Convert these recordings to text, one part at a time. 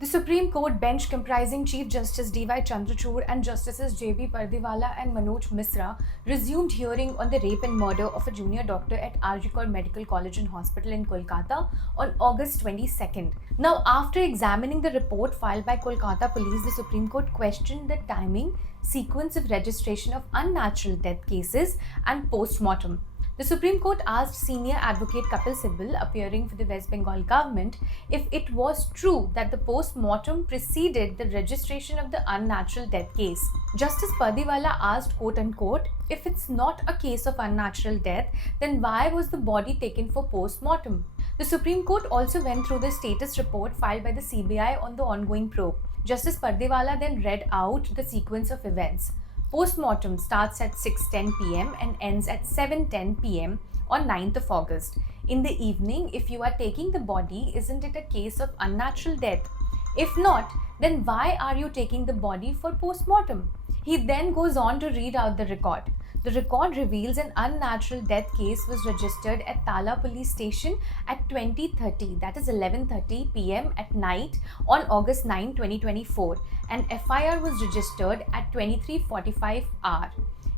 The Supreme Court bench comprising Chief Justice D.Y. Chandrachud and Justices J.B. Pardiwala and Manoj Misra resumed hearing on the rape and murder of a junior doctor at R.G. Kaur Medical College and Hospital in Kolkata on August 22nd. Now, after examining the report filed by Kolkata Police, the Supreme Court questioned the timing, sequence of registration of unnatural death cases and post-mortem. The Supreme Court asked senior advocate Kapil Sibal, appearing for the West Bengal government, if it was true that the post-mortem preceded the registration of the unnatural death case. Justice Pardiwala asked, quote-unquote, if it's not a case of unnatural death, then why was the body taken for post-mortem? The Supreme Court also went through the status report filed by the CBI on the ongoing probe. Justice Pardiwala then read out the sequence of events. Post-mortem starts at 6:10 p.m. and ends at 7:10 p.m. on 9th of August. In the evening, if you are taking the body, isn't it a case of unnatural death? If not, then why are you taking the body for post-mortem? He then goes on to read out the record. The record reveals an unnatural death case was registered at Tala Police Station at 20:30, that is 11:30 p.m. at night on August 9, 2024. An FIR was registered at 23:45 hour.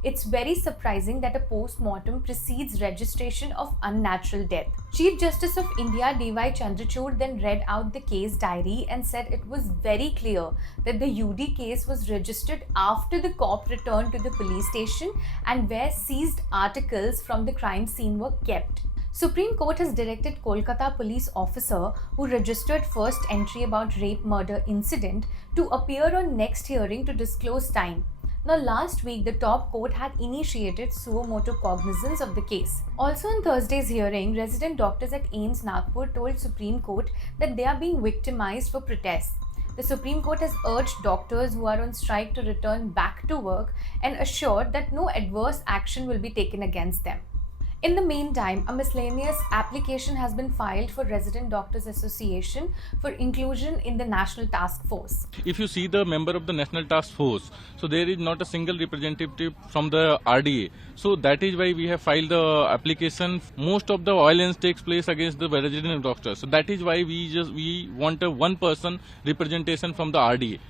It's very surprising that a post-mortem precedes registration of unnatural death. Chief Justice of India D.Y. Chandrachud then read out the case diary and said it was very clear that the UD case was registered after the cop returned to the police station and where seized articles from the crime scene were kept. Supreme Court has directed Kolkata police officer who registered first entry about rape murder incident to appear on next hearing to disclose time. Now, last week, the top court had initiated suo motu cognizance of the case. Also, in Thursday's hearing, resident doctors at AIIMS Nagpur told Supreme Court that they are being victimized for protests. The Supreme Court has urged doctors who are on strike to return back to work and assured that no adverse action will be taken against them. In the meantime, a miscellaneous application has been filed for Resident Doctors Association for inclusion in the National Task Force. If you see the member of the National Task Force, so there is not a single representative from the RDA. So that is why we have filed the application. Most of the violence takes place against the resident doctors. So that is why we want a one person representation from the RDA.